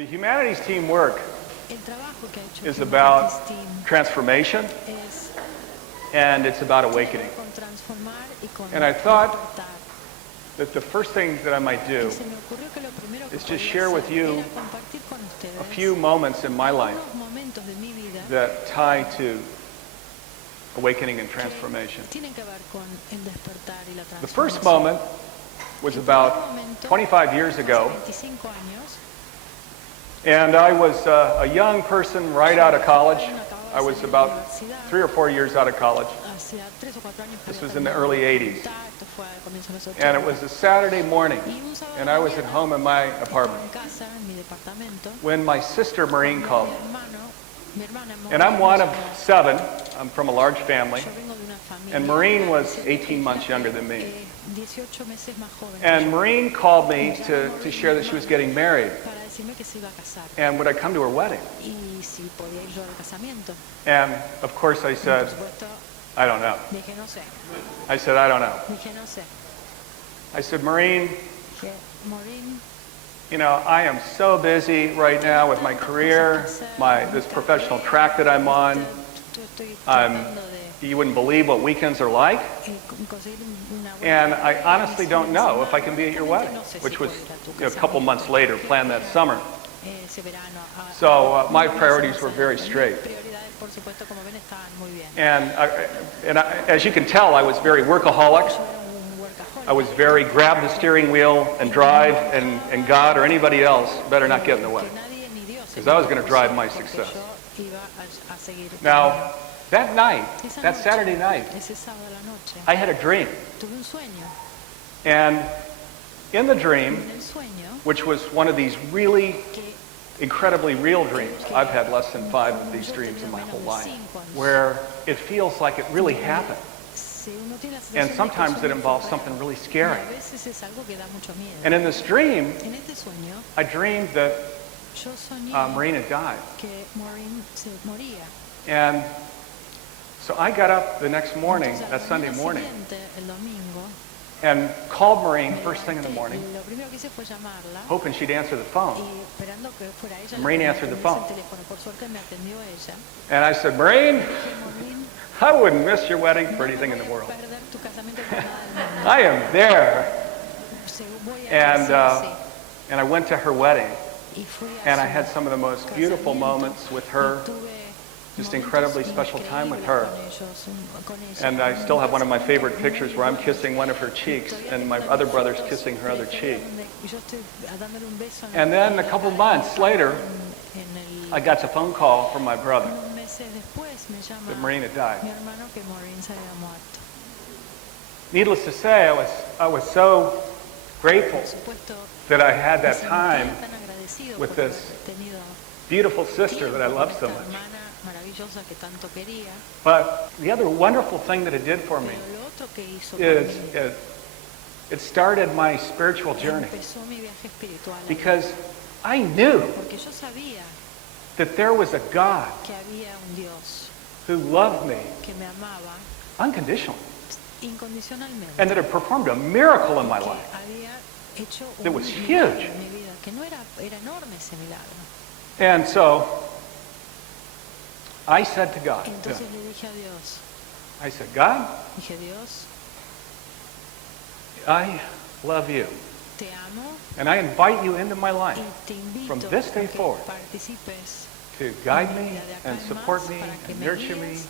The humanities team work El trabajo que ha hecho is el about Humanities Team transformation es and it's about awakening. con transformar y con And I thought despertar. that the first thing that I might do Y se me ocurrió que lo primero que is just podía share with hacer you era compartir con ustedes a few moments in my life unos momentos de mi vida that tie to awakening and que transformation. tienen que ver con el despertar y la The first transformación. moment was about 25 years ago, Hace 25 años, and I was a young person right out of college. I was about 3 or 4 years out of college. hacía 3 o 4 años que This había was in the terminado early la 80s. facultad, esto fue a comienzos de los And it 80. was a Saturday morning, Y un sábado and I was at mañana, home in my estaba apartment en casa, en mi departamento, when my sister Maureen called me. mi hermana And I'm one of Maureen, 7. I'm from a large family. yo vengo de una familia, And Maureen was 18 months younger than me. 18 meses más joven que And yo, Maureen called me to share that she was getting married. para decirme que se iba a casar And would I come to her wedding? y si podía ir yo al casamiento. And of course I Y said, por supuesto I don't know. dije no sé, I said, I don't know. dije no sé. I said, Maureen, Dije, Maureen, you know, I am so busy right now with my career, this professional track that I'm on. yo estoy I'm, tratando de you wouldn't believe what weekends are like. conseguir una buena And I carrera, honestly mis don't fines de know if I semana, can be at your wedding, no sé si which was puedo ir a tu a couple casamiento. months later, planned that summer. Ese verano. So my priorities were very straight. Mis prioridades, por supuesto, como ven, estaban muy bien. And as you can tell, I was very workaholic. Yo era un workaholic. I was very grab the steering wheel and drive, and God or anybody else better not get in the way. Que nadie ni Dios se 'Cause I was gonna me drive puso, my porque success. yo iba a seguir Now, that night, esa that noche, Saturday night, ese sábado a la noche, I had a dream. tuve un sueño. And in the Y dream, en el sueño, which was one of these really que incredibly real dreams, I've had less than 5 of these dreams in my whole life, where it feels like it really happened. si uno tiene la sensación And de que sometimes es it un involves real, something really y scary. a veces es algo que da mucho miedo. And in this dream, En este sueño, I dreamed that yo soñé Maureen had died. que Maureen se moría. And so I got up the next morning, Entonces, that al Sunday mañana morning, siguiente, el domingo, and called Maureen me first thing in the levanté, morning, y lo primero que hice fue llamarla, hoping she'd answer the phone. y esperando que fuera ella la Maureen que me answered the atendiese phone. el teléfono. Por suerte me atendió ella. And I said, Maureen, Dije, Maureen, I wouldn't miss your wedding for no me anything in voy the a world. perder tu casamiento por nada del mundo. I am there. Voy a And, decir sí. and I went to her wedding, Y fui a and I su had some of the most beautiful casamiento, moments with her, y tuve just momentos incredibly special time with her. increíbles con ella. And I still have one of my favorite pictures where I'm kissing one of her cheeks, and my other brother's kissing her other cheek. Yo estoy dándole un beso en la And then a mejilla, couple months later, en el- I got a phone call from my brother unos meses después me llama that Maureen had died. mi hermano que Maureen se había muerto. Needless to say, I was so grateful Por supuesto, that I had that me sentía time tan agradecido with por this haber tenido beautiful sister that I tiempo love con so esta much. hermana maravillosa que tanto quería. But the other wonderful thing that it did for me Pero lo otro que hizo por is mí, it started my spiritual journey empezó mi viaje espiritual. because I knew Porque yo sabía that there was a God que había un Dios who loved me que me amaba unconditionally incondicionalmente. and that had performed a miracle in my que life. había hecho That un was milagro huge. en mi vida, que no era enorme ese milagro. And so I said to God, Entonces le dije a Dios, I said, God, dije, Dios, I love you. te amo And I invite you into my life y te invito from this day a que forward participes to guide en mi me vida de acá and en support más, me para que and me nurture me. guíes,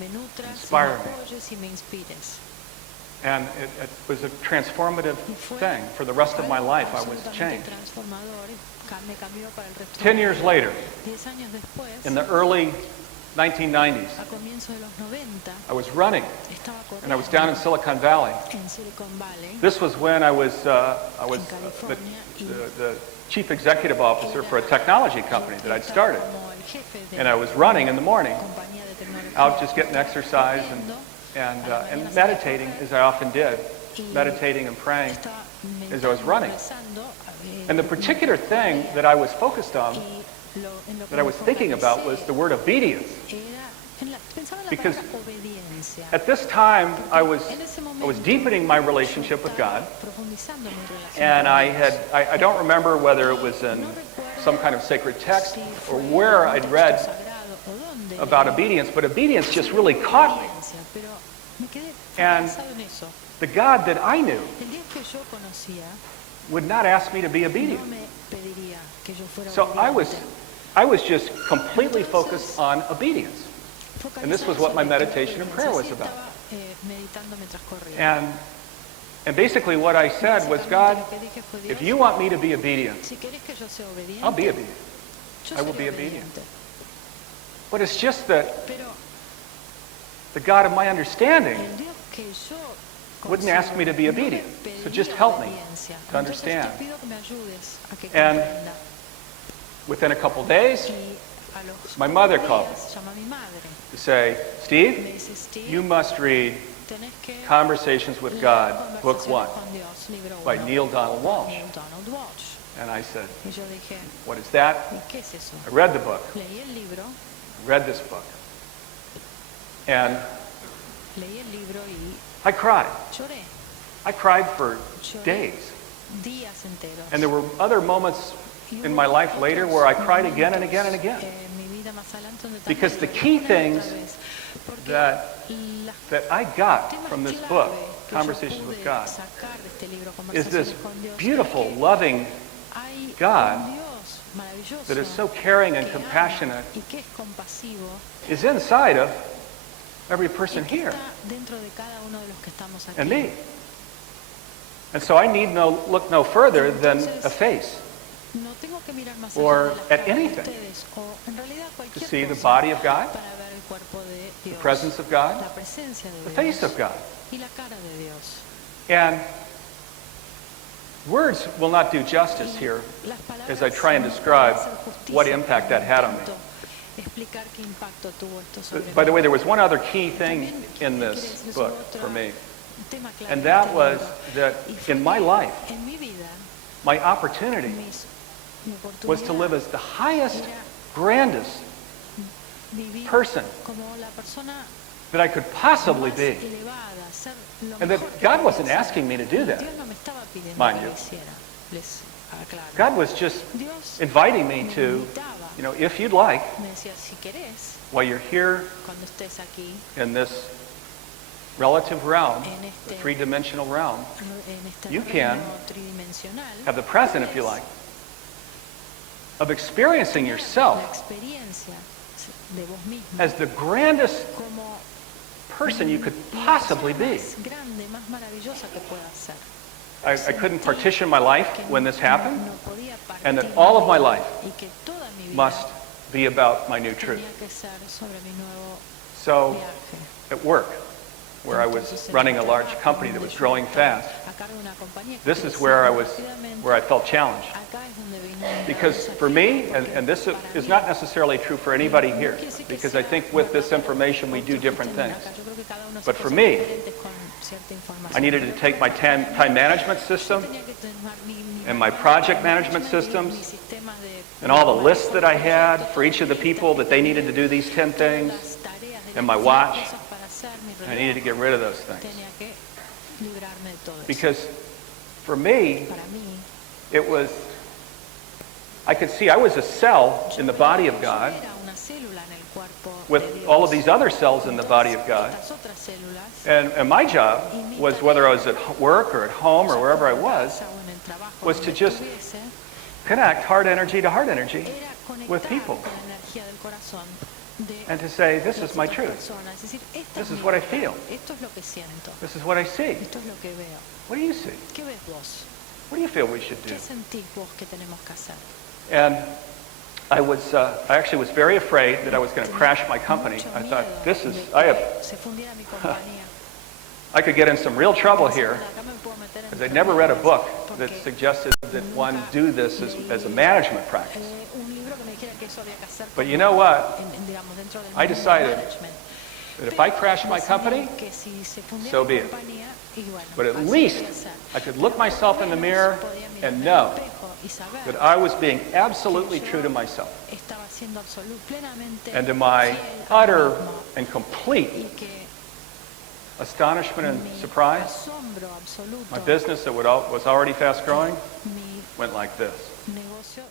me nutras, inspire y me. me apoyes y me inspires. And it was a transformative Y fue thing. For the rest of my algo life, I was absolutamente changed. transformador, me cambió para el resto 10 de mi years vida. later, 10 años después, in the early 1990s, a comienzos de los 90, I was running, estaba and I was down in Silicon Valley. en Silicon Valley, This was when I was the California, the chief executive officer for a technology company that I'd estaba started. como el jefe de And I was running in the morning, compañía de tecnología, out just getting exercise and meditating, as I often did, meditating and praying estaba as I was running. rezando, And the particular thing that I was focused on, en lo que that I was me thinking about, focalicé was the word obedience. pensaba en la Because palabra obediencia. At this time, I was En ese was momento, deepening my yo relationship with estaba God, profundizando mi relación and con I Dios. don't remember whether it was in No recuerdo some kind of sacred text si or fue where un I'd texto read sagrado o dónde about leí obedience, but obedience just really caught me. obediencia, pero me quedé And focalizado en eso. the God that I knew El Dios que yo conocía would not ask me to be no obedient. me pediría que yo fuera So obediente. I was just completely focused on obedience. And this was what my meditation and prayer was about. Meditando mientras corría. And basically what I said was, God, if you want me to be obedient, Si querés que yo sea obediente, I'll be obedient. yo I will seré be obedient. obediente. But it's just that Pero the God of my understanding el Dios que yo wouldn't ask me to be obedient. So just help me to understand. Entonces te pido que me ayudes a que And comprenda. within a couple days, Y a los my mother pocos called días llama mi madre. to say, Me Steve, dice, Steve, you must read tenés que Conversations with leer God, Book 1, Conversaciones con Dios, libro by 1, Neil Donald Walsh. Neil Donald Walsh. And I said, Y yo dije, what is that? ¿y qué es eso? I read the book, Leí el libro, read this book, and leí el libro y I cried. lloré. I cried for Lloré days. días enteros. And there were other moments Y in hubo my life later where I otros cried again and momentos again and again. en mi vida más adelante donde también Because the lloré key una y things otra vez. Porque that las I got temas from this clave book, que yo Conversations pude with God, sacar de este libro, is this Conversaciones con Dios, beautiful, es que loving hay God un Dios maravilloso that is so caring and que ama compassionate y que es compasivo is inside of every y person que here está dentro de cada uno de los que estamos aquí. and me. And so I need look no further than a face No tengo que mirar más or allá de las at caras de anything ustedes, o en realidad to cualquier see the cosa body of God, para ver el cuerpo de the Dios, presence of God, la presencia de the Dios face of God. y la cara de Dios. And words will not do justice here Las palabras as I try and no describe pueden hacer justicia what impact that had on me. intento explicar qué impacto tuvo esto sobre By the mí. way, there was one other key thing También in quiero this decirles book otro for me, tema clave and en that este was libro. that Y fue in my que life, en mi vida, my opportunity mi was to live oportunidad as the highest, era grandest vivir person como la persona that I could possibly más be. elevada, ser lo And mejor that que God podía wasn't ser. asking me to do that. Dios no me estaba pidiendo Mind que you. lo hiciera, les aclaro. God was just Dios inviting me me to, invitaba, if you'd like, me decía, si querés, while you're here cuando estés aquí, in this relative realm, en the este, three-dimensional realm, en este you reino can tridimensional, have the present, if you like, of experiencing la yourself experiencia de vos mismo as the grandest como person you could la possibly persona be. más grande, más maravillosa que puedas ser. I couldn't partition my life Que when this happened, no podía and that partir all of my mi vida, life y que toda mi vida must be about my new truth. tenía que ser sobre mi nuevo So viaje. at work, where I was running a large company that was growing fast, A cargo de una compañía que this is crecía where rápidamente. I felt challenged. Acá es donde vino un Because desafío, for me, porque and this para is mí, not necessarily true for anybody no here, quiere decir que because I sea think with this verdad information we do otros que different estén things. acá. Yo creo que cada uno hace But for cosas me, diferentes con cierta información. I needed to take my time management Yo system tenía que tomar mi and my project management mi systems sistema de- and all the lists that I had for each of the people that they needed to do these 10 things. las tareas de and las my watch. cosas para hacer, mi I reloj. needed to get rid of those things. Tenía que librarme de todo eso. Because for me, Para mí, it was, I could see I was a cell in the body of yo God era una célula en el cuerpo with de Dios. all of these other cells in the body of God. Estas otras células, And my job was, whether I was at work or at home or wherever I was, o en el trabajo was to donde just estuviese, connect heart energy to heart energy era with conectar people con la energía del corazón de and to say, this las is my otras truth. personas. Es decir, esta This es is mi what I verdad. feel. Esto es lo que siento. This is what I see. Esto es lo que veo. What do you see? ¿Qué ves vos? What do you feel we should do? ¿Qué sentís vos que tenemos que hacer? And I actually was very afraid that I was going to crash my company. Mucho I miedo thought, this is, de que se fundiera mi compañía. I could get in some real trouble here, Acá me puedo meter en because I'd never read a book that porque suggested that one do this as a management practice. un libro que me dijera que eso había que hacer But you know what? digamos, dentro del I mundo decided management. That if I crashed my Decidí company, que si se fundía so mi be it. compañía, y bueno, but at así least debía ser. I could look myself in the mirror Podía mirarme and al know espejo y saber that I was being absolutely true to myself estaba siendo plenamente and to my fiel a mí utter mismo, and complete y que astonishment and mi surprise. asombro absoluto, My business that was already fast growing mi went like this. negocio